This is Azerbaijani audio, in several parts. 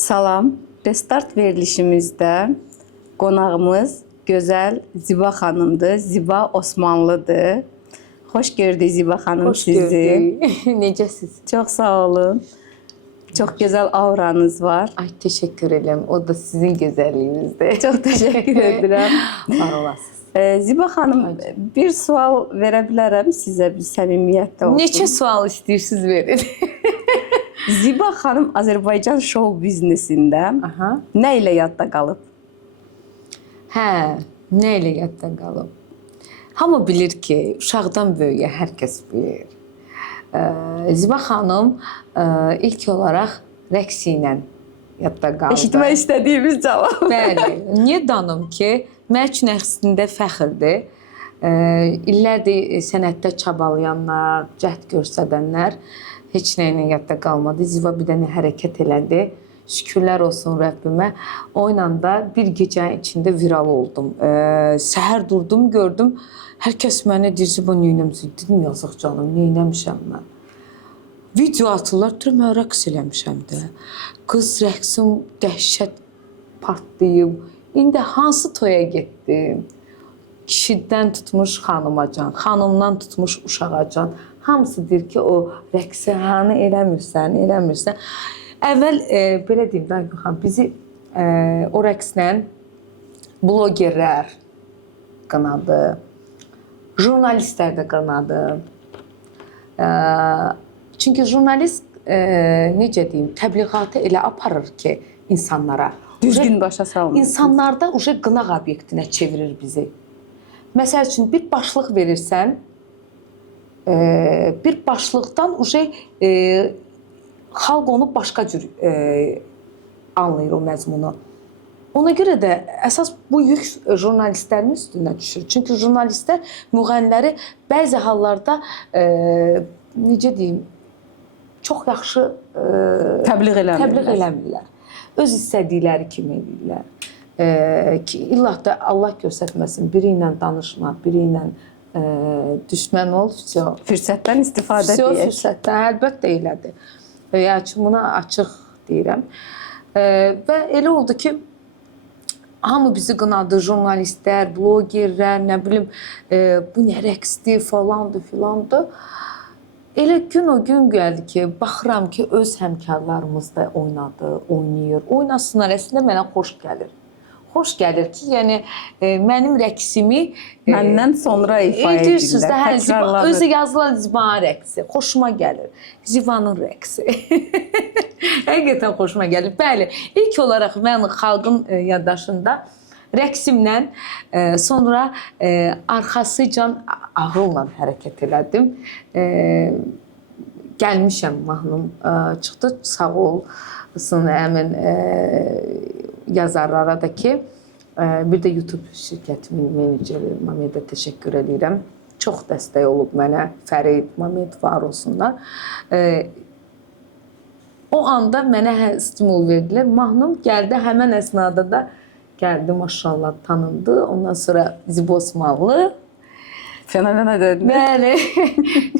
Salam. Restart verilişimizdə qonağımız gözəl Ziba xanımdır. Ziba Osmanlıdır. Xoş gördük Ziba xanım Hoş sizi. gördük. Necəsiz? Çox sağ olun. Çox gözəl auranız var. Ay, teşekkür ederim. O da sizin güzelliğinizdir. Çox təşəkkür edirəm. Var olasınız. Ziba xanım, bir sual verə bilərəm sizə, bir səmimiyyətlə olsun. Neçə sual istəyirsiniz verin. Ziba xanım Azərbaycan şou biznesində Aha. nə ilə yadda qalıb? Hə, nə ilə yadda qalıb? Hamı bilir ki, uşaqdan böyüyə hər kəs bilir. Ziba xanım ilk olaraq rəqsi ilə yadda qaldı. Eşitmək istədiyimiz cavab. Bəli. Niyə danım ki, mənim üçün əslində fəxrdir. İllərdir sənətdə çabalayanlar, cəhd göstərənlər heç nə ilə yadda qalmadı. Ziba bir dənə hərəkət elədi. Şükürlər olsun Rəbbimə. O ilə də bir gecənin içində viral oldum. Səhər durdum, gördüm. Hər kəs mənə deyir, Ziba neynəmsən? Dedim, yazıq canım, neynəmişəm mən? Video atırlar, mən rəqs eləmişəm də. Qız rəqsim dəhşət partlayıb. İndi hansı toya getdim? Kişidən tutmuş xanımacan, xanımdan tutmuş uşağacan. Hamısı deyir ki, o rəqsi hanı eləmirsən, eləmirsən. Əvvəl belə deyim, Dayqan, bizi o rəqslə blogerlər qınadı, jurnalistlər də qınadı. Çünki jurnalist, necə deyim, təbliğatı elə aparır ki, insanlara. Düzgün başa salmır. İnsanlarda qınaq obyektinə çevirir bizi. Məsəl üçün, bir başlıq verirsən, bir başlıqdan xalq onu başqa cür anlayır o məzmunu. Ona görə də əsas bu yük jurnalistlərin üstünə düşür. Çünki jurnalistlər müğənniləri bəzi hallarda, necə deyim, çox yaxşı təbliğ eləmirlər. Öz istədikləri kimi edirlər. Ki, illah da Allah göstərməsin, biri ilə danışma, biri ilə düşmən ol, fürsətdən istifadə deyək. Fürsətdən, əlbəttə elədir. Yəni, buna açıq deyirəm. Və elə oldu ki, hamı bizi qınadı, jurnalistlər, blogerlər, nə bilim, bu nə rəqsdir, falandır, filandır. Elə gün o gün gəldi ki, baxıram ki, öz həmkarlarımız da oynadı, oynayır. Oynasınlar, əslində mənə xoş gəlir. Xoş gəlir ki, yəni mənim rəqsimi məndən sonra ifa edirlər, təkrarlanır. Özü yazılan Zibanın rəqsi, xoşuma gəlir. Zibanın rəqsi. Həqiqətən xoşuma gəlir. Bəli, ilk olaraq mən xalqın yaddaşında rəqsimlə, sonra arxasıcan ağılla hərəkət elədim. Gəlmişəm, mahnım çıxdı, sağ olsun həmin yazarlara da ki, bir də YouTube şirkətimin meneceri Mamedə təşəkkür edirəm. Çox dəstək olub mənə, Fərid, Mamed var olsunlar. O anda mənə stimul verdilər. Mahnım gəldi, həmən əsnada da gəldi, maşallah, tanındı. Ondan sonra Ziba Osmanlı fenomenə döndü. Bəli,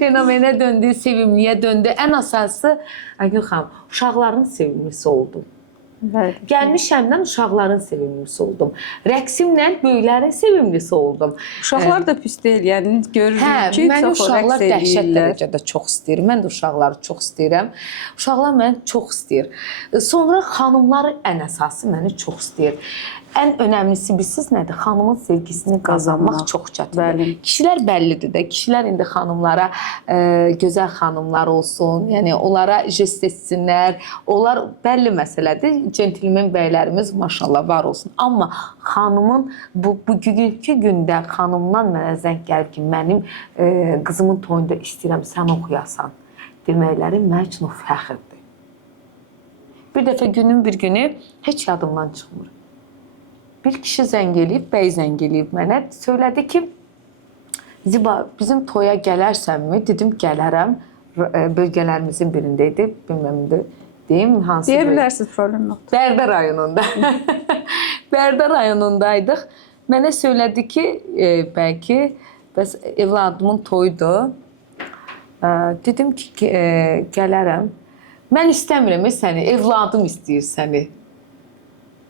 fenomenə döndü, sevimliyə döndü. Ən əsası, Aygün xanım, uşaqların sevimlisi oldum. Gəlmişəmdən uşaqların sevimlisi oldum. Rəqsimlə böyüklərin sevimlisi oldum. Uşaqlar da pis deyil, yəni görürük ki, mən çox uşaqlar rəqs dəhşət edirlər. dərəcədə çox istəyirəm. Mən də uşaqları çox istəyirəm. Uşaqlar məni çox istəyir. Sonra xanımları ən əsası məni çox istəyir. Ən önəmlisi bilirsiniz nədir? Xanımın sevgisini qazanmaq çox çətindir. Kişilər bəllidir də. Kişilər indi xanımlara gözəl xanımlar olsun, yəni onlara jest etsinlər. Onlar bəlli məsələdir. Centilmen bəylərimiz maşallah var olsun. Amma xanımın bugünkü gündə xanımdan mənə zəng gəlir ki, mənim qızımın toyunda istəyirəm sən oxuyasan deməkləri mənim üçün o fəxrdir. Bir dəfə günün bir günü heç yadımdan çıxmır. Bir kişi zəng eləyib, bəy zəng eləyib mənə. Söylədi ki, Ziba, bizim toya gələrsənmi? Dedim, gələrəm. Bölgələrimizin birindəydi. Bilməm deyim, hansı deyə bilərsiniz, problem yoxdur. Bərdə rayonunda. Bərdə rayonundaydıq. Mənə söylədi ki, bəlkə, bəs evladımın toyudur. Dedim ki, gələrəm. Mən istəmirəm səni, evladım istəyir səni.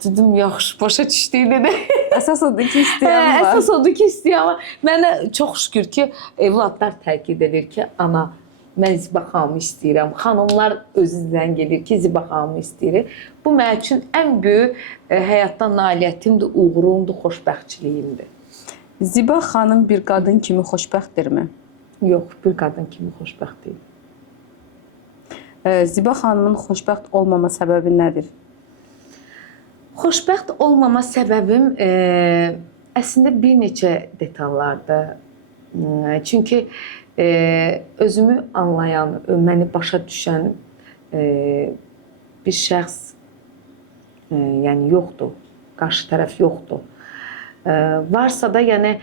Dedim, yaxşı, başa düşdük dedi. Əsas odur ki, istəyən var. Əsas odur ki, istəyən var. Mənə çox şükür ki, evladlar təkid edir ki, ana, mən Ziba xanımı istəyirəm. Xanımlar özü zəng gedir ki, Ziba xanımı istəyir. Bu mənim üçün ən böyük həyatdan nailiyyətimdir, uğurumdur, xoşbəxtçiliyimdir. Ziba xanım bir qadın kimi xoşbəxtdirmi? Yox, bir qadın kimi xoşbəxt deyil. Ziba xanımın xoşbəxt olmama səbəbi nədir? Xoşbəxt olmama səbəbim əslində bir neçə detallardır. Çünki özümü anlayan, məni başa düşən bir şəxs yəni yoxdur. Qarşı tərəf yoxdur. Varsa da yəni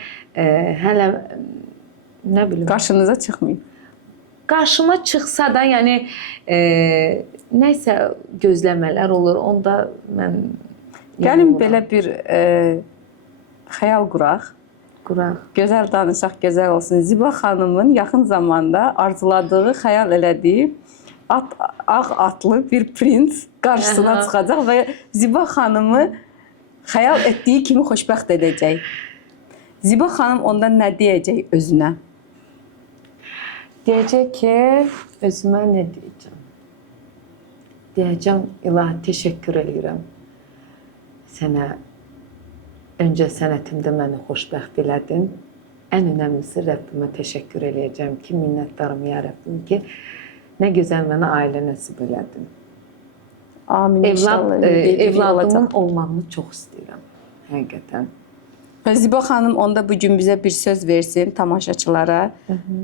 hələ nə bilim Qarşınıza çıxmayıb. qarşıma çıxsa da yəni nəsə gözləmələr olur. Onda mən Gəlin belə bir xəyal quraq. quraq. Gözəl danışaq, gözəl olsun. Ziba xanımın yaxın zamanda arzuladığı, xəyal elədiyi ağ atlı bir prins qarşısına çıxacaq və Ziba xanımı xəyal etdiyi kimi xoşbəxt edəcək. Ziba xanım ondan nə deyəcək özünə? Deyəcək ki, özümə nə deyəcəm? Deyəcəm, ilahi, təşəkkür edirəm. Sənə, öncə sənətimdə məni xoşbəxt elədin. Ən önəmlisi Rəbbimə təşəkkür eləyəcəm ki, minnətdarım ya Rəbbim ki, nə gözəl mənə ailə nəsib elədin. Amin. Evladımın olmağını çox istəyirəm, həqiqətən. Və Ziba xanım onda bugün bizə bir söz versin tamaşaçılara.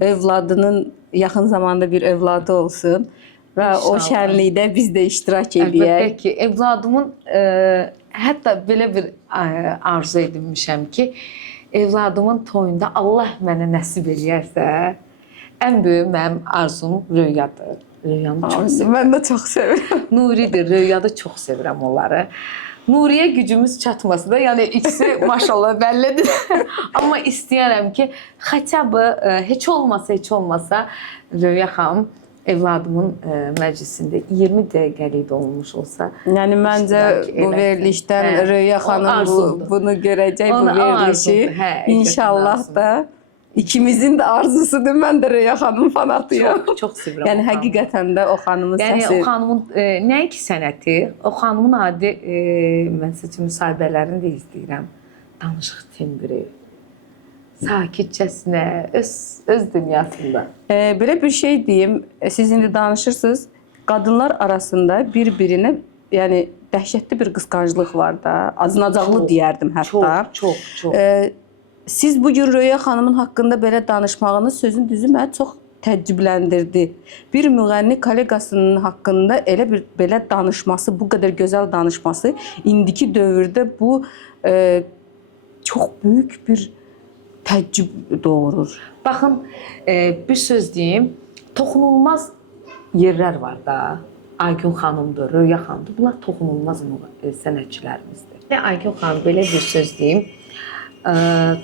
Evladının yaxın zamanda bir evladı olsun və o şənlikdə biz də iştirak edək. Əlbəttə ki, evladımın hətta belə bir arzu edinmişəm ki, evladımın toyunda Allah mənə nəsib eləyərsə, ən böyük mənim arzum Röyadır. Röyamı çox sevirəm. Mən də çox sevirəm. Nuridir, Röyada çox sevirəm onları. Nuriyə gücümüz çatmasa da, yəni ikisi maşallah bəllidir. Amma istəyərəm ki, xətəbı heç olmasa Röya xanım evladımın məclisində 20 dəqiqəlik də olmuş olsa. Yəni məncə bu verilişdən Röya xanım bunu görəcək, bu verilişi. İnşallah da ikimizin də arzusudur. Mən də Röya xanımın fanatıyam. Çox sevirəm. Yəni həqiqətən də o xanımın səsi. Yəni o xanımın nəinki sənəti, o xanımın adi məsələn müsahibələrini də izləyirəm. Danışıq tembri, sakitcəsinə, öz dünyasında. Belə bir şey deyim, siz indi danışırsınız, qadınlar arasında bir-birinə, yəni dəhşətli bir qısqanclıq var da, acınacaqlı deyərdim hətta. Çox. Siz bugün Röya xanımın haqqında belə danışmağınız sözün düzü məni çox təəccübləndirdi. Bir müğənni kolleqasının haqqında elə bir belə danışması, bu qədər gözəl danışması indiki dövrdə bu çox böyük bir təəccüb doğurur. Baxın, bir söz deyim, toxunulmaz yerlər var da. Aygün xanımdır, Röya xanımdır. Bunlar toxunulmaz sənətçilərimizdir. Aygün xanım belə bir söz deyim,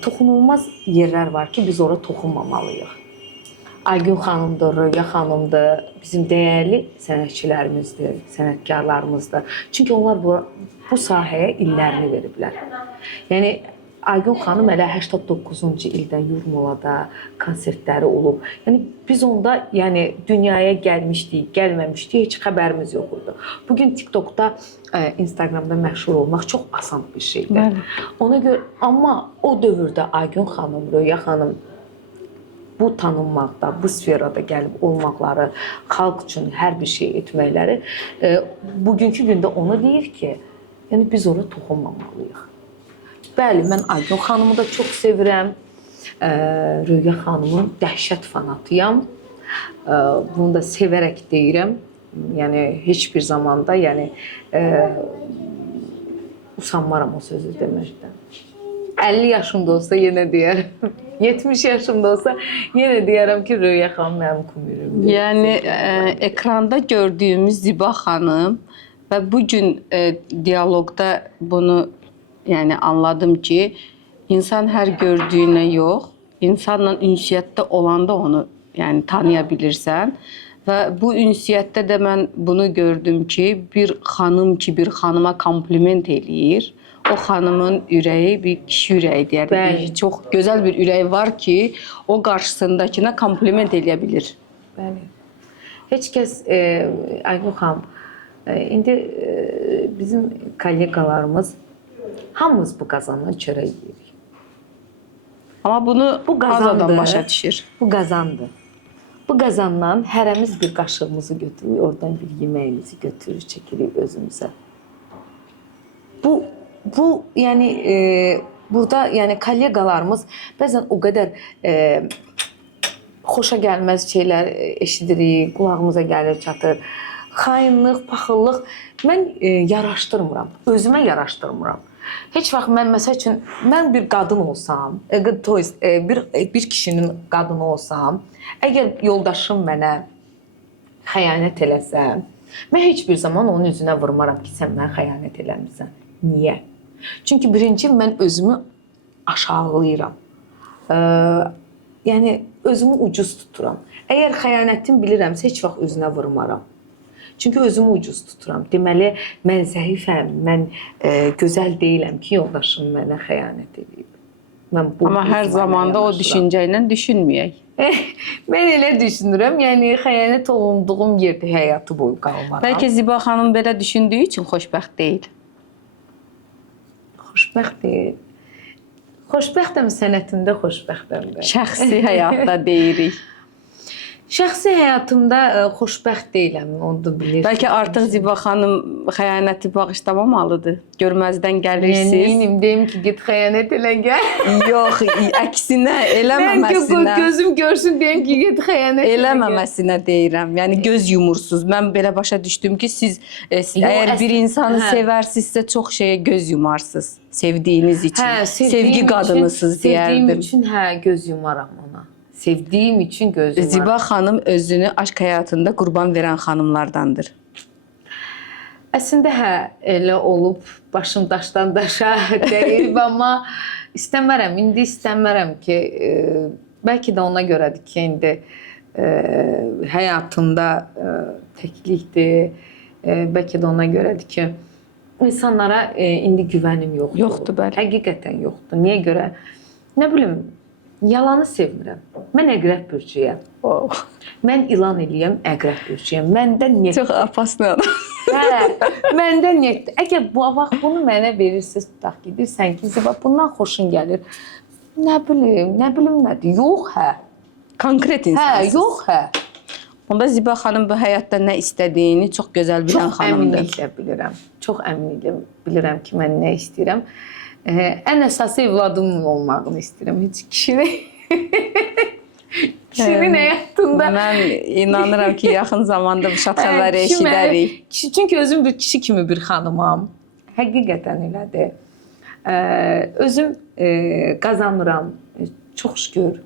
toxunulmaz yerlər var ki, biz ora toxunmamalıyıq. Aygün xanımdır, Röya xanımdır, bizim dəyərli sənətçilərimizdir, sənətkarlarımızdır. Çünki onlar bu sahəyə illərini veriblər. Yəni, Aygün xanım elə 89-cu ildə Yurmolada konsertləri olub. Yəni, biz onda dünyaya gəlmişdik, gəlməmişdik, heç xəbərimiz yox idi. Bugün TikTokda, Instagramda məşhur olmaq çox asan bir şeydir. Ona görə, amma o dövrdə Aygün xanım, Röya xanım bu tanınmaqda, bu sferada gəlib olmaqları, xalq üçün hər bir şey etməkləri bugünkü gündə onu deyir ki, yəni biz ora toxunmamalıyıq. Bəli, mən Aygün xanımı da çox sevirəm. Röya xanımın dəhşət fanatıyam. Bunu da sevərək deyirəm. Yəni heç bir zamanda usanmaram o sözü deməkdən. 50 yaşımda olsa yenə deyərəm. 70 yaşımda olsa yenə deyərəm ki, Röya xanım mənim kumürümdür. Yəni ekranda gördüyümüz Ziba xanım və bu gün dialoqda bunu anladım ki, insan hər gördüyünə yox, insanla ünsiyyətdə olanda onu tanıya bilirsən Və bu ünsiyyətdə də mən bunu gördüm ki, bir xanım ki, bir xanıma kompliment eləyir. O xanımın ürəyi bir kişi ürəyi deyərdim. Bəli. Çox gözəl bir ürəyi var ki, o qarşısındakına kompliment eləyə bilir. Bəli. Heç kəs Aynur xanım, indi bizim kolleqalarımız hamımız bu qazandan çörək yeyirik. Amma bunu Bu az adam qazandı. başa düşür. Bu qazandı. Bu qazandan hərəmiz bir qaşığımızı götürür, oradan bir yeməyimizi götürür, çəkirik özümüzə. Bu yəni burada yəni kolleqalarımız bəzən o qədər xoşa gəlməz şeylər eşidirik, qulağımıza gəlir, çatır. Xainlıq, paxıllıq mən yaraşdırmıram, özümə yaraşdırmıram. Heç vaxt mən məsəl üçün mən bir qadın olsam, bir kişinin qadını olsam, əgər yoldaşım mənə xəyanət eləsə, mən heç bir zaman onun üzünə vurmaram ki, sən mənə xəyanət eləmirsən. Niyə? Çünki birinci mən özümü aşağılayıram. Yəni özümü ucuz tuturam. Əgər xəyanətim bilirəmsə heç vaxt özünə vurmaram. Çünki özümü ucuz tuturam. Deməli, mən zəifəm, mən gözəl deyiləm ki, yoldaşım mənə xəyanət edib. Amma hər zamanda o düşüncə ilə düşünməyək. Mən elə düşünürəm, yəni xəyanət olunduğum yerdə həyatı boyu qalmaram. Bəlkə Ziba xanım belə düşündüyü üçün xoşbəxt deyil. Xoşbəxt deyil. Xoşbəxtəm sənətində xoşbəxtəm də. Şəxsi həyatda deyirik. Şəxsi həyatımda xoşbəxt deyiləm, onu da bilirsiniz. Bəlkə artıq Ziba xanım xəyanəti bağışlamamalıdır. Görməzdən gəlirsiniz. Yəni, deyim ki, get xəyanət elə gəl. Yox, əksinə, eləməməsinə. Mən gözüm görsün, deyim ki, get xəyanət elə gəl. Eləməməsinə deyirəm. Yəni, göz yumursuz. Mən belə başa düşdüm ki, siz əgər bir insanı sevərsinizsə, çox şeyə göz yumarsınız. Sevdiyiniz üçün. Sevgi qadınısınız deyərdim. Sevdiyim üçün, göz yumaram ona. Sevdiyim üçün göz yumaram. Ziba xanım özünü aşk həyatında qurban verən xanımlardandır. Əslində, elə olub, başım daşdan daşa deyib, amma istəmərəm, indi istəmərəm ki, bəlkə də ona görədir ki, indi həyatımda təklikdir, bəlkə də ona görədir ki, insanlara indi güvənim yoxdur. Yoxdur, bəli. Həqiqətən yoxdur. Niyə görə? Nə bilim, yalanı sevmirəm. Mən əqrəb bürcüyəm. Mən ilan eləyəm, əqrəb bürcüyəm. Məndən niyə? Çox apaslı adam. Məndən niyə? Əgər bunu mənə verirsiniz, tutaq gedirsən ki, Ziba, bundan xoşun gəlir. Nə bilim nədir? Yox, Konkret insansınız. Yox, Onda Ziba xanım bu həyatda nə istədiyini çox gözəl bilən xanımdır. Çox əminliklə bilirəm. Çox əminliklə bilirəm ki, mən nə istəyirəm. Ən əsası evladımın olmağını istəyirəm. Heç kişinin həyatında. Mən inanıram ki, yaxın zamanda bu şad xəbəri eşidərik. Çünki özüm bir kişi kimi bir xanımam. Həqiqətən elədir. Özüm qazanıram. Çox şükür.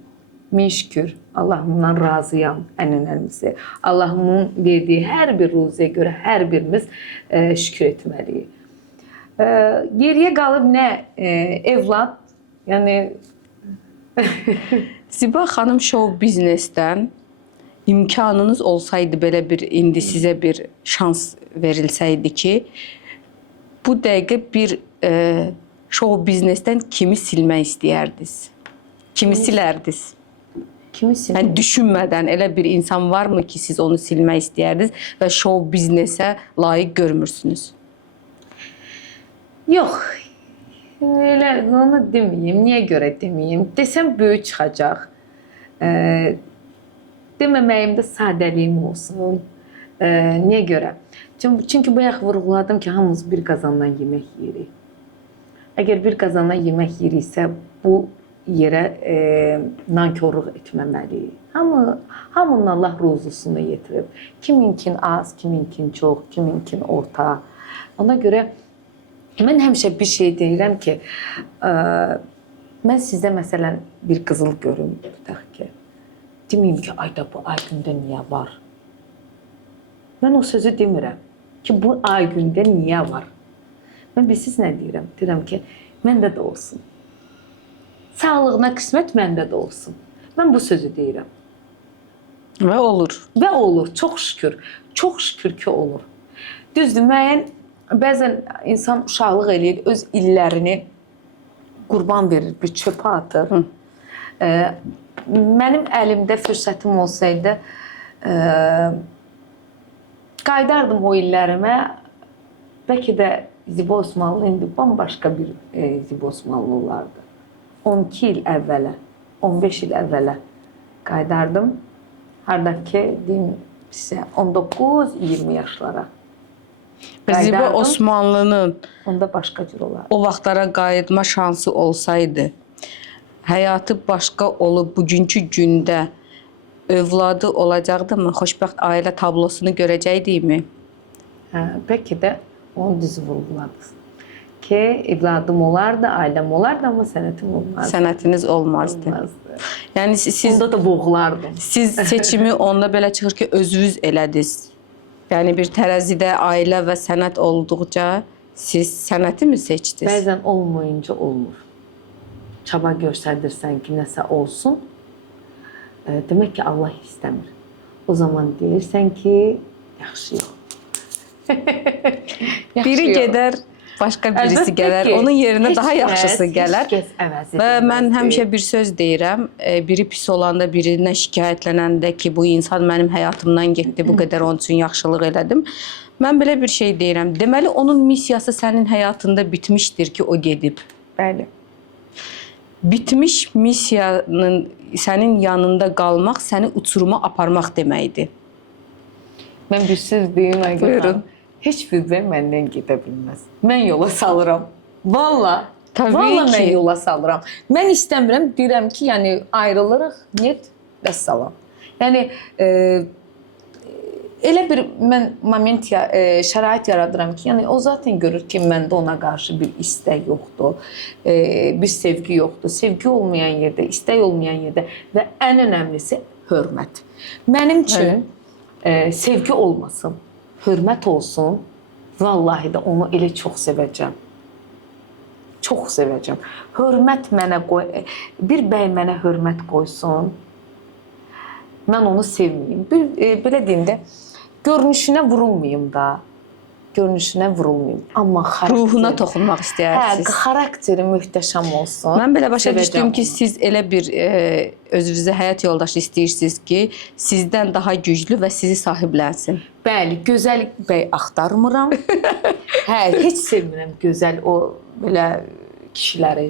Min şükür. Allahımdan razıyam, ən önəmlisi. Allahımın verdiyi hər bir ruziyə görə hər birimiz şükür etməliyik. Geriyə qalıb nə? Evlad. Yəni Ziba xanım şou biznesdən imkanınız olsaydı belə bir indi sizə bir şans verilsəydi ki, bu dəqiqə bir şou biznesdən kimi silmək istəyərdiniz? Kimi silərdiniz? kimi silmək? Yəni düşünmədən elə bir insan varmı ki, siz onu silmək istəyərdiniz və şou biznesə layiq görmürsünüz? Yox. Elə onu deməyim. Niyə görə deməyim? Desəm böyük çıxacaq. Deməməyimdə sadəliyim olsun. Niyə görə? Çünki bayaq vurğuladım ki, hamımız bir qazandan yemək yeyirik. Əgər bir qazandan yemək yeyiriksə, bu yerə nankorluq etməməliyik. Hamının Allah ruzusunu yetirib. Kiminkin az, kiminkin çox, kiminkin orta. Ona görə mən həmişə bir şey deyirəm ki, mən sizdə məsələn bir qızıl görüm, tutaq ki, deməyim ki, ayda bu ay gündə niyə var? Mən o sözü demirəm ki, bu ay gündə niyə var? Mən bilsiz nə deyirəm? Deyirəm ki, məndə də olsun. Sağlığına qismət məndə də olsun. Mən bu sözü deyirəm. Və olur. Və olur, çox şükür. Çox şükür ki olur. Düzdür, müəyyən bəzən insan uşaqlıq eləyir, öz illərini qurban verir, bir çöpə atır. Mənim əlimdə fürsətim olsaydı, qayıdardım o illərimə. Bəlkə də Ziba Osmanlı indi bambaşqa bir Ziba Osmanlı olardı. 12 il əvvələ, 15 il əvvələ qayıdardım. Hardakı deyim sizə 19-20 yaşlara. Ziba Osmanlının onda başqa cür olardı. o vaxtlara qayıtma şansı olsaydı, həyatı başqa olub bugünkü gündə övladı olacaqdımı? Xoşbəxt ailə tablosunu görəcəkdikmi? Bəlkə də onu düz vurguladınız. Ki, evladım olardı, ailəm olardı, amma sənətim olmazdı. Sənətiniz olmazdı. Yəni siz onda da boğulardım. Siz seçimi onda belə çıxır ki, özünüz elədiniz. Yəni bir tərəzidə ailə və sənət olduqca siz sənəti mi seçdiniz? Bəzən olmayınca olmur. Çaba göstərdirsən ki, nəsə olsun. Demək ki, Allah istəmir. O zaman deyirsən ki, yaxşı yox. Biri gedər, başqa birisi gələr, onun yerinə daha yaxşısı gələr. Və mən həmişə bir söz deyirəm, biri pis olanda, birindən şikayətlənəndə ki, bu insan mənim həyatımdan getdi, bu qədər onun üçün yaxşılıq elədim. Mən belə bir şey deyirəm, deməli onun missiyası sənin həyatında bitmişdir ki, o gedib. Bəli. Bitmiş missiyanın sənin yanında qalmaq, səni uçuruma aparmaq deməkdir. Mən bir söz deyim, Buyurun. Heç bir bəy məndən gedə bilməz. Mən yola salıram. Valla. Tabii Valla ki. mən yola salıram. Mən istəmirəm, deyirəm ki, yəni ayrılırıq, net və salam. Yəni elə bir mən moment şərait yaradıram ki, yəni o zaten görür ki, məndə ona qarşı bir istək yoxdur, bir sevgi yoxdur. Sevgi olmayan yerdə, istək olmayan yerdə və ən önəmlisi hörmət. Mənim üçün sevgi olmasın, hörmət olsun. Vallahi də onu elə çox sevəcəm. Çox sevəcəm. Hörmət mənə qoy, bir bəy mənə hörmət qoysun. Mən onu sevməyim. Belə deyim də, görünüşünə vurulmayım da. Görünüşünə vurulmayım. Amma Ruhuna toxunmaq istəyirsiniz. Xarakteri möhtəşəm olsun. Mən belə başa Sevəcəm düşdüm ki, onu. siz elə bir özünüzə həyat yoldaşı istəyirsiniz ki, sizdən daha güclü və sizi sahiblənsin. Bəli, gözəl bəy axtarmıram. Heç sevmirəm gözəl o belə kişiləri.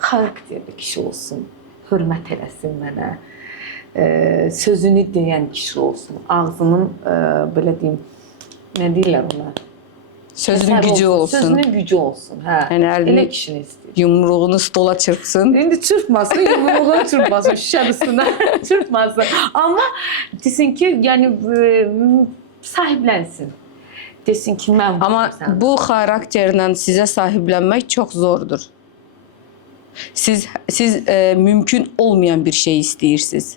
Xarakterli kişi olsun, hörmət eləsin mənə. Sözünü deyən kişi olsun. Ağzının belə deyim, nə deyirlər ona? Sözünün gücü olsun. Sözünün gücü olsun. Yəni əlini elə kişini istəyir. yumruğunu stola çırpsın. İndi çırpmasın, yumruğunu çırpmasın, şüşə üstünə çırpmasın. Amma desin ki, yəni sahiblənsin. Desin ki, mən Amma bu xarakterlə sizə sahiblənmək çox zordur. Siz mümkün olmayan bir şey istəyirsiniz.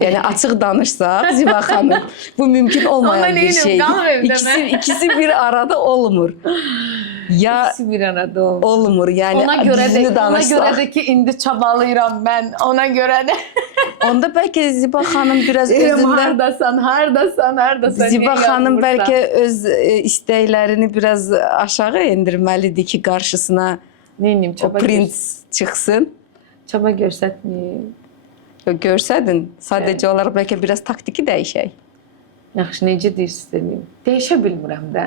Yəni açıq danışsaq, Ziba xanım, bu mümkün olmayan bir şeydir. İkisi bir arada olmur. Ya İkisi bir arada olmur. olmur. Yəni Ona görə danışsaq. də ki, indi çabalayıram mən. Ona görə də. Onda bəlkə Ziba xanım biraz özündən hardasan. Ziba xanım bəlkə öz istəklərini biraz aşağı endirməlidir ki, qarşısına Neyim, o prins çıxsın. Çaba göstərməyim. Görsədin, sadəcə olaraq bəlkə biraz taktiki dəyişək. Yaxşı, necə deyirsən? Dəyişə bilmirəm də.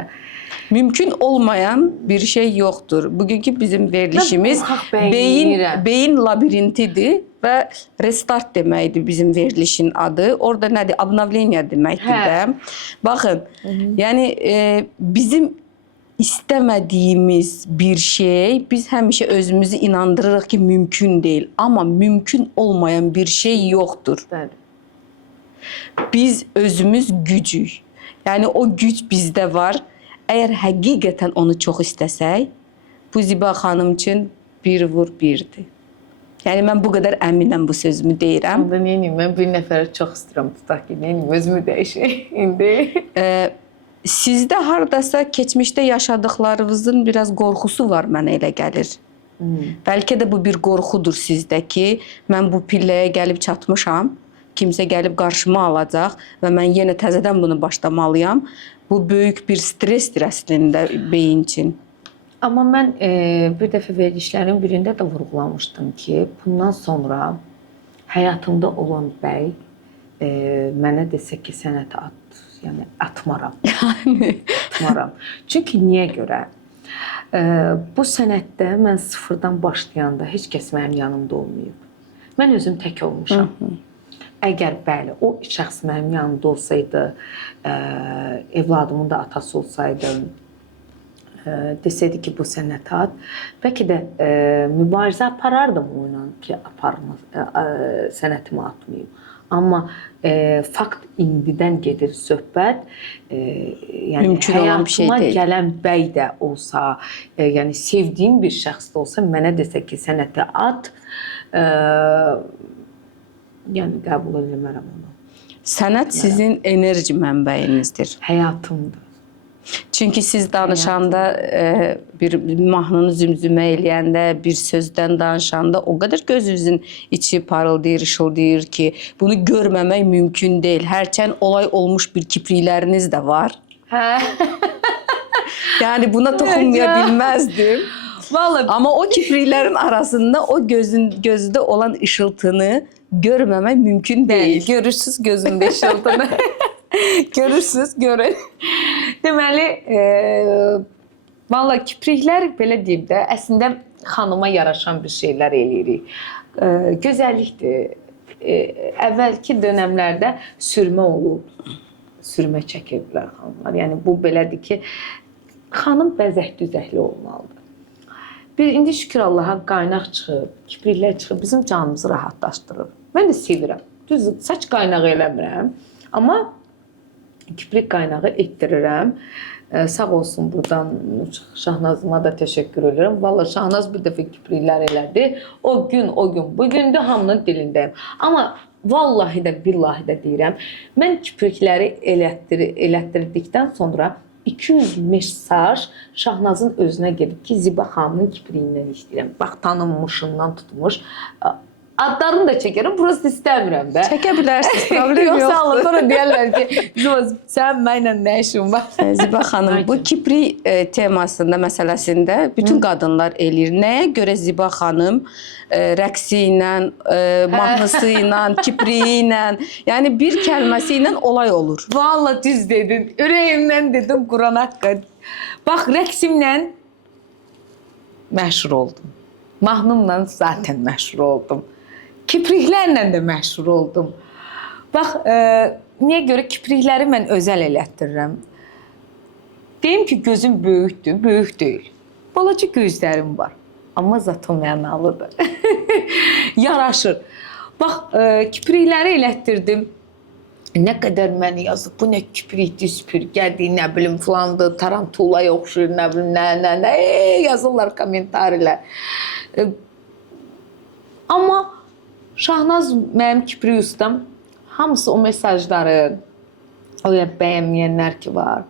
Mümkün olmayan bir şey yoxdur. Bugünkü bizim verilişimiz beyin labirintidir və restart deməkdir bizim verilişin adı. Orada nədir? Obnovleniya deməkdir də. Baxın, yəni bizim istəmədiyimiz bir şey, biz həmişə özümüzü inandırırıq ki, mümkün deyil. Amma mümkün olmayan bir şey yoxdur. Bəli. Biz özümüz gücük. Yəni o güc bizdə var. Əgər həqiqətən onu çox istəsək, bu Ziba xanım üçün bir vur birdir. Yəni mən bu qədər əminəm bu sözümü deyirəm. Onda neyim, mən bir nəfəri çox istəyirəm tutaq ki, neyim, özümü dəyişək indi. Sizdə hardasa keçmişdə yaşadıklarınızın biraz qorxusu var, mənə elə gəlir. Bəlkə də bu bir qorxudur sizdə ki, mən bu pilləyə gəlib çatmışam, kimsə gəlib qarşıma alacaq və mən yenə təzədən bunu başlamalıyam. Bu böyük bir stressdir əslində beyin üçün. Amma mən bir dəfə verilişlərin birində də vurğulamışdım ki, bundan sonra həyatımda olan bəy mənə desə ki, sənəti at, yəni atmaram. Atmaram. Çünki niyə görə? Bu sənətdə mən sıfırdan başlayanda heç kəs mənim yanımda olmayıb. Mən özüm tək olmuşam. Əgər bəli, o şəxs mənim yanımda olsaydı, evladımın da atası olsaydı, desəydi ki, bu sənəti at, bəlkə də mübarizə aparardım onunla ki, sənətimi atmayım. Amma fakt indidən gedir söhbət. Yəni mümkün olan bir şey həyatıma deyil. gələn bəy də olsa, yəni sevdiyim bir şəxs də olsa, mənə desə ki, sənəti at, yəni qəbul etmərəm onu. Sənət sizin enerji mənbəyinizdir. Həyatımdır. Çünki siz danışanda, bir mahnını zümzümə eləyəndə, bir sözdən danışanda o qədər gözünüzün içi parıldayır, işıldayır ki, bunu görməmək mümkün deyil. Hərçənd olay olmuş bir kiprikləriniz də var. Yəni buna toxunmaya bilməzdim. Vallahi Amma o kipriklərin arasında o gözdə olan işıltını görməmək mümkün deyil. görürsüz gözümdə işıldını. Görürsüz, görün. Deməli, vallahi kipriklər belə deyim də, əslində xanıma yaraşan bir şeylər eləyirik. Gözəllikdir. Əvvəlki dönəmlərdə sürmə olub, sürmə çəkirlər xanımlar. Yəni bu belədir ki, xanım bəzək-düzəkli olmalıdır. İndi şükür Allaha qaynaq çıxıb, kipriklər çıxıb, bizim canımızı rahatlaşdırır. Mən də sevirəm. Düz saç qaynağı eləmirəm, amma kiprik qaynağı etdirirəm. Sağ olsun buradan Şahnazıma da təşəkkür edirəm. Vallahi Şahnaz bir dəfə kipriklər elədi. O gün, bu gün də hamının dilindəyim. Amma vallahi də, billahi də deyirəm, mən kiprikləri elətdirdikdən sonra 200 mesaj Şahnazın özünə gedib ki, Ziba xanımın kipriyindən istəyirəm. Bax, tanınmışından tutmuş. Adlarını da çəkərəm, burası istəmirəm də. Çəkə bilərsiniz, problem yoxdur. Yoxsa Allah sonra deyərlər ki, sən mənlə nə işin var? Ziba xanım, bu kiprik temasında, məsələsində bütün qadınlar eləyir. Nəyə görə Ziba xanım rəqsi ilə, mahnısı ilə, kipriyi ilə, yəni bir kəlməsi ilə olay olur? Vallahi düz dedin, ürəyimdən dedim Quran haqqı. Bax, rəqsimlə məşhur oldum. Mahnımla zaten məşhur oldum. Kipriklərlə də məşhur oldum. Bax, niyə görə kiprikləri mən özəl elətdirirəm. Deyim ki, gözüm böyükdür, böyük deyil. Balaca gözlərim var. Amma zato mənalıdır. Yaraşır. Bax, kiprikləri elətdirdim. Nə qədər məni yazıb, bu nə kiprikdir, süpürgədir, nə bilim filandır, tarantula oxşur, nə bilim, nə yazırlar kommentarilər. Amma Şahnaz mənim kiprik ustam, hamısı o mesajları, o bəyənməyənlər ki var,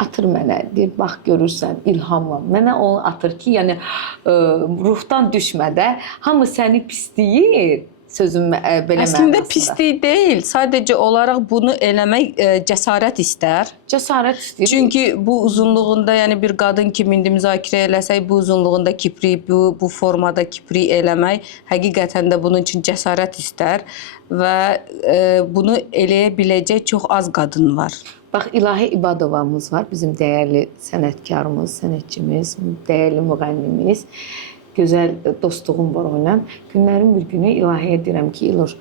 atır mənə, deyir, bax görürsən, ilhamla. Mənə onu atır ki, yəni ruhdan düşmədə, hamı səni pisləyir. Sözüm belə Əslində mənasında. pislik deyil. Sadəcə olaraq bunu eləmək cəsarət istər. Cəsarət istəyir. Çünki bu uzunluğunda, yəni bir qadın kimi indi müzakirə eləsək, bu uzunluğunda kiprik, bu formada kiprik eləmək həqiqətən də bunun üçün cəsarət istər və bunu eləyə biləcək çox az qadın var. Bax, İlahi İbadovamız var, bizim dəyərli sənətkarımız, sənətçimiz, dəyərli müğənnimiz. Gözəl dostluğum var onunla. Günlərin bir günü İlahiyə deyirəm ki, İlor,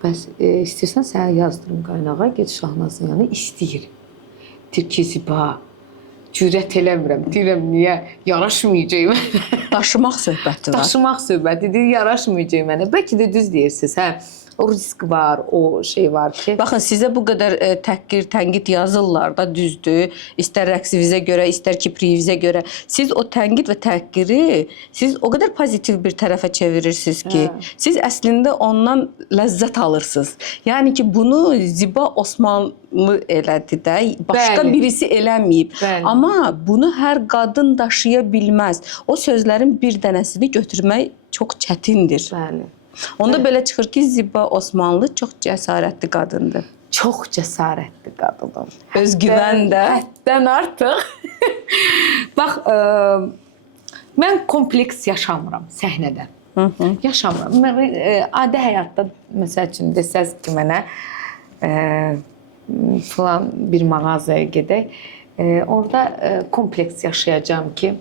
bəs istəyirsən sənə yazdırım qaynağa, get Şahnazın yanı, istəyir. Deyir ki, Ziba, cürət eləmirəm. Deyirəm, niyə? Yaraşmayacaq mənə. Daşımaq söhbəti var. Daşımaq söhbəti deyir, yaraşmayacaq mənə. Bəlkə də düz deyirsiniz, hə? O risk var, o şey var ki. Baxın, sizə bu qədər təhqir, tənqid yazırlar da, düzdür. İstər rəqsivizə görə, istər kipriyinizə görə. Siz o tənqid və təhqiri siz o qədər pozitiv bir tərəfə çevirirsiniz ki, siz əslində ondan ləzzət alırsınız. Yəni ki, bunu Ziba Osmanlı elədi də, başqa Bəli. birisi eləməyib. Bəli. Amma bunu hər qadın daşıya bilməz. O sözlərin bir dənəsini götürmək çox çətindir. Bəli. Onda belə çıxır ki, Ziba Osmanlı çox cəsarətli qadındır. Çox cəsarətli qadınam. Özgüvən də. Həddən artıq. Bax, mən kompleks yaşamıram səhnədə. Yaşamıram. Mən adi həyatda məsəl üçün desəz ki, mənə falan bir mağazaya gedək. Orada kompleks yaşayacağam ki,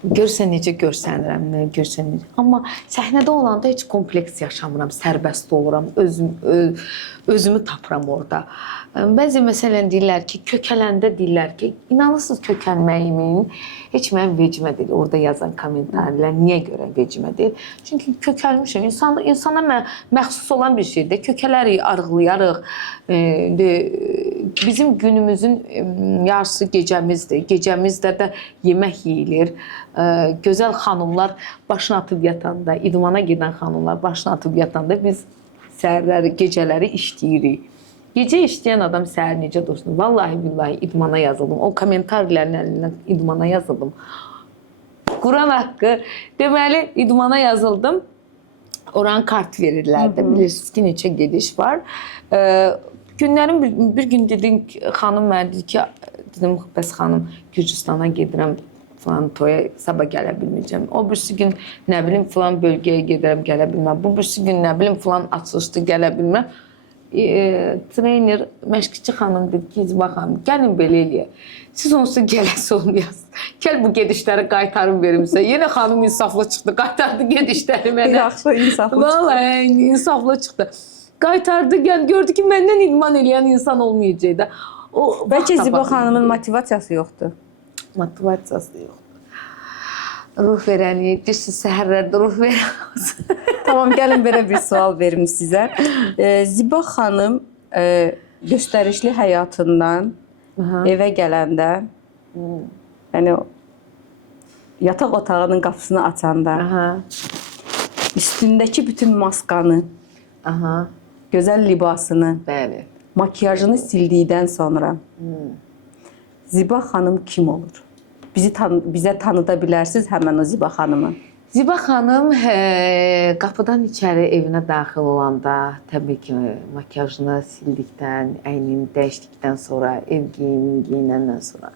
görsən necə görsənirəm, nə görsən necə. Amma səhnədə olanda heç kompleks yaşamıram, sərbəst oluram, özümü tapıram orada. Bəzi məsələn deyirlər ki, kökələndə deyirlər ki, inanırsınız kökəlməyimin heç mənim vecimə deyil. Orada yazan kommentarlar niyə görə vecimə deyil? Çünki kökəlmişəm. İnsana məxsus olan bir şeydir. Kökələrik, arıqlayarıq. Bizim günümüzün yarısı gecəmizdir. Gecəmizdə də yemək yeyilir. Gözəl xanımlar başını atıb yatanda, idmana gedən xanımlar başını atıb yatanda biz səhərləri, gecələri işləyirik. Gecə işləyən adam səhər necə dursun? Vallahi billahi idmana yazıldım. O kommentarlərin əlindən idmana yazıldım. Quran haqqı. Deməli idmana yazıldım. Oran kart verirlər də. Bilirsiniz ki, neçə gediş var. Günlərin bir gün dedim ki, xanım mənə dedi ki, dedim bəs xanım Gürcüstana gedirəm falan toya, sabah gələ bilməyəcəm. O birisi gün nə bilim falan bölgəyə gedirəm, gələ bilməm. Bu birisi gün nə bilim falan açılışdı, gələ bilməm. Trener, məşqçi xanım dedi ki, baxın, gəlin belə eləyək. Siz onsuz gələsi olmayasınız. Gəl bu gedişləri qaytarım verim sizə. Yenə xanım insaflı çıxdı, qaytardı gedişləri mənə. Bir axı insaflı çıxdı. Vallahi insaflı çıxdı. Qaytardı, gördü ki, məndən idman eləyən insan olmayacaq da. Bəlkə Ziba xanımın motivasiyası yoxdur. Motivasiyası yoxdur. Ruh verəni, deyirsiz, səhərlərdə ruh verən. Tamam, gəlin belə bir sual verim sizə. Ziba xanım göstərişli həyatından evə gələndə, yəni yataq otağının qapısını açanda, üstündəki bütün maskanı, gözəl libasını, Bəli. makiyajını sildikdən sonra Ziba xanım kim olur? Bizə tanıda bilərsiniz həmən o Ziba xanımı. Ziba xanım qapıdan içəri evinə daxil olanda, təbii ki, makiyajını sildikdən, əynini dəyişdikdən sonra, ev geyimini geyinəndən sonra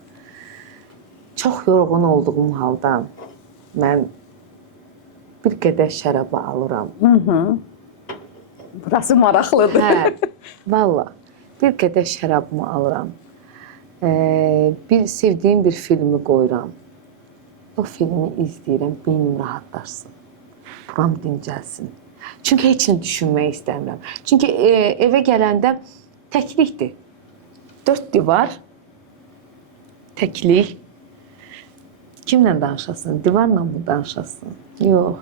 çox yorğun olduğum halda mən bir qədər şərabı alıram. Burası maraqlıdır. Hə, valla bir qədər şərabımı alıram. Bir sevdiyim bir filmi qoyuram. O filmi izləyirəm, beynim rahatlaşsın. Buram dincəlsin. Çünki heç nə düşünmək istəmirəm. Çünki evə gələndə təklikdir. 4 divar, təklik. Kimlə danışasın? Divarla mı danışasın? Yox.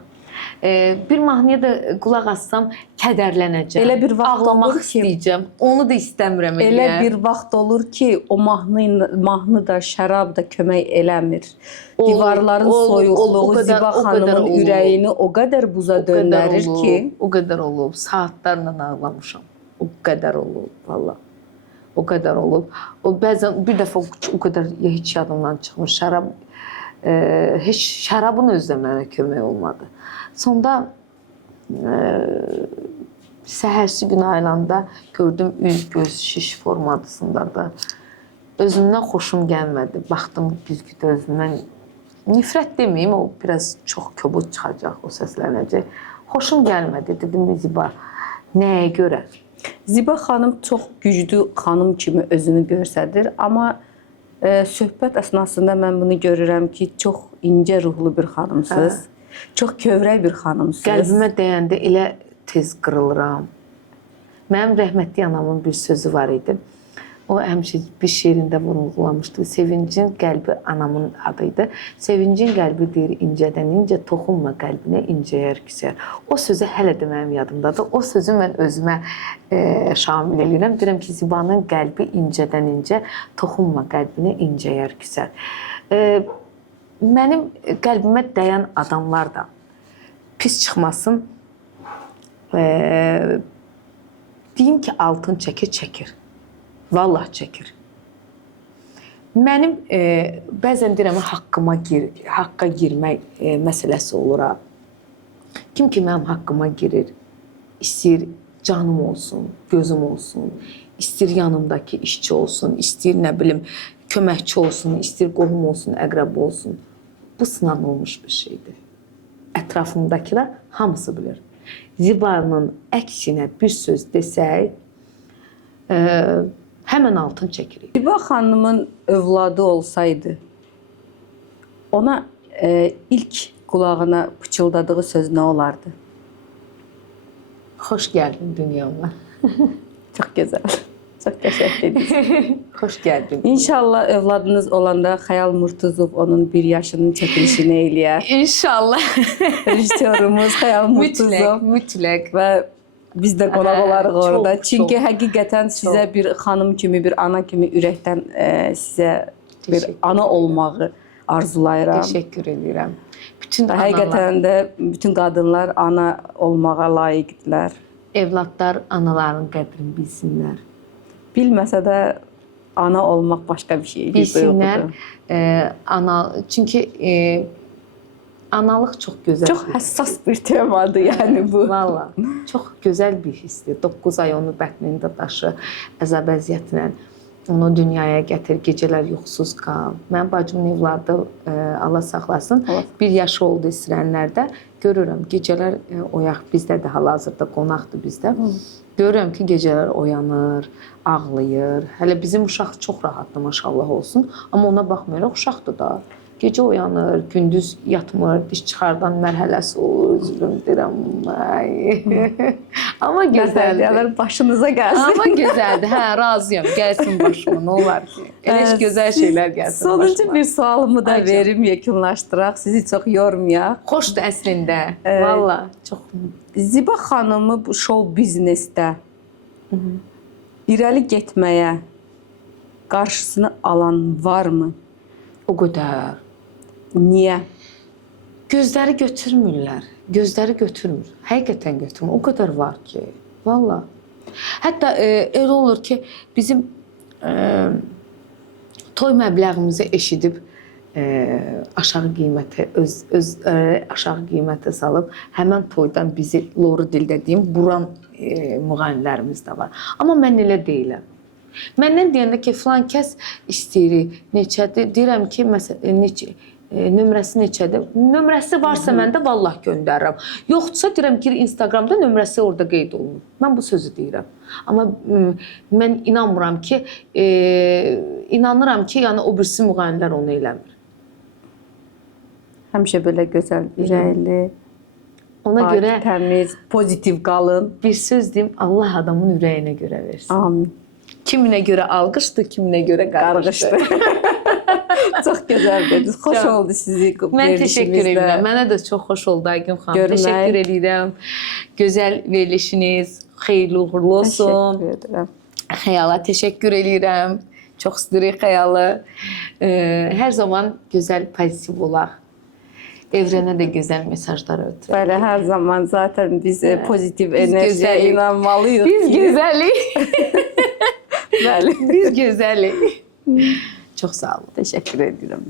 Bir mahnıya da qulaq assam kədərlənəcəm. Elə bir vaxt ağlamaq olur ki, istəyəcəm. Onu da istəmirəm elə bir vaxt olur ki, o mahnı da, şərab da kömək eləmir. Divarların soyuqluğu Ziba xanımın ürəyini o qədər buza döndərir ki, o qədər olub. Saatlarla ağlamışam. O qədər olub valla. O qədər olub. O bəzən bir dəfə o qədər heç yadımdan çıxmış. Heç şərabın özü də mənə kömək olmadı. Sonda səhərsi gün ayılanda gördüm üz, göz şiş formasında da özümdən xoşum gəlmədi. Baxdım güzgüdə özümdən nifrət deməyim, o biraz çox kobud çıxacaq, o səslənəcək. Xoşum gəlmədi. Dedim Ziba, nəyə görə? Ziba xanım çox güclü xanım kimi özünü göstərir, amma söhbət əsnasında mən bunu görürəm ki, çox incə ruhlu bir xanımsınız. Çox kövrək bir xanımsınız. Qəlbimə dəyəndə elə tez qırılıram. Mənim rəhmətli anamın bir sözü var idi. O həmişə bir şeirində vurğulamışdı. Sevincin qəlbi anamın adıydı. Sevincin qəlbi deyir incədən incə, toxunma qəlbinə incəyər küsər. O sözü hələ də mənim yadımdadır. O sözü mən özümə şamil edirəm. Deyirəm ki, Zibanın qəlbi incədən incə, toxunma qəlbinə incəyər küsər. Mənim qəlbimə dəyən adamlar da pis çıxmasın. Deyim ki, altın çəkir. Vallahi çəkir. Mənim bəzən deyirəm haqqa girmək məsələsi olur. Kim ki mənim haqqıma girir, istəyir canım olsun, gözüm olsun, istəyir yanımdakı işçi olsun, istəyir nə bilim köməkçi olsun, istəyir qohum olsun, əqrəb olsun. Bu sınanılmış bir şeydir. Ətrafımdakılar hamısı bilir. Zibanın əksinə bir söz desək, həmən altın çəkirik. Ziba xanımın övladı olsaydı, ona ilk qulağına pıçıldadığı söz nə olardı? Xoş gəldin dünyama. Çox gözəl. Çox qəşəng dediniz. Xoş gəldin. İnşallah övladınız olanda Xəyal Murtuzov onun 1 yaşının çəkilişini eləyər. İnşallah. Rejissorumuz Xəyal Murtuzov. Mütləq. Və biz də qonaq olarıq orada. Çox, Çünki çox, həqiqətən sizə bir xanım kimi, bir ana kimi ürəkdən sizə bir ana olmağı arzulayıram. Təşəkkür edirəm. Bütün analar, Həqiqətən də bütün qadınlar ana olmağa layiqdirlər. evladlar anaların qəddini bilsinlər. Bilməsə də ana olmaq başqa bir şeydir. Bilsinlər. Çünki analıq çox gözəl. Çox həssas bir temadır yəni bu. Valla çox gözəl bir hissdir. 9 ay onu bətnində daşı, əzab-əziyyətlə onu dünyaya gətir, gecələr yuxusuz qal. Mənim bacımın evladı Allah saxlasın, 1 yaşı oldu İsrəillərdə. Görürəm gecələr oyaq, bizdə də hal-hazırda qonaqdır bizdə. Görürəm ki, gecələr oyanır, ağlayır. Hələ bizim uşaq çox rahatdır, maşallah olsun. Amma ona baxmayaraq uşaqdır da. Gecə oyanır, gündüz yatmır, diş çıxardan mərhələsi olur, üzülüm deyirəm. Amma gözəldir. Başınıza gəlsin. Amma gözəldir. Hə, razıyam. Gəlsin başıma, nə olar ki? Elə gözəl şeylər gəlsin başıma. Sonuncu bir sualımı da verim, yekunlaşdıraq. Sizi çox yormayaq. Xoşdur əslində. Valla çox. Ziba xanımı bu şou biznesdə irəli getməyə qarşısını alan varmı? O qədər. Niyə? Gözləri götürmürlər. Gözləri götürmür. Həqiqətən götürmür. O qədər var ki. Valla. Hətta elə olur ki, bizim toy məbləğimizi eşidib aşağı qiymətə aşağı qiymətə salıb həmən toydan bizi loru dildə deyim buran müğənnilərimiz də var. Amma mən elə deyiləm. Məndən deyəndə ki, filan kəs istəyir, neçədir? Deyirəm ki, məsələn, nömrəsi neçədir? Nömrəsi varsa məndə vallah göndərirəm. Yoxdursa deyirəm ki, Instagramda nömrəsi orada qeyd olunur. Mən bu sözü deyirəm. Amma mən inanmıram ki, inanıram ki, yəni o birisi müğənnilər onu eləmir. Həmişə belə gözəl, ürəkli, ona görə təmiz, pozitiv qalın. Bir söz deyim, Allah adamın ürəyinə görə versin. Amin. Kiminə görə alqışdır, kiminə görə qarğışdır. Çox gözəl dediniz. Xoş oldu sizi verilişimizdə. Mən təşəkkür edirəm. Mənə də çox xoş oldu Aygün xanım. Təşəkkür edirəm. Gözəl verilişiniz xeyirli uğurlu olsun. Təşəkkür edirəm. Xəyala təşəkkür edirəm. Çox istəyirik xəyalı. Hər zaman gözəl, pozitiv olaq. Evrənə də gözəl mesajlar ötürək. Bəli, hər zaman zaten biz pozitiv enerjiyə inanmalıyıq. Biz gözəlik. Bəli. Biz gözəlik. Çox sağ olun. Təşəkkür edirəm.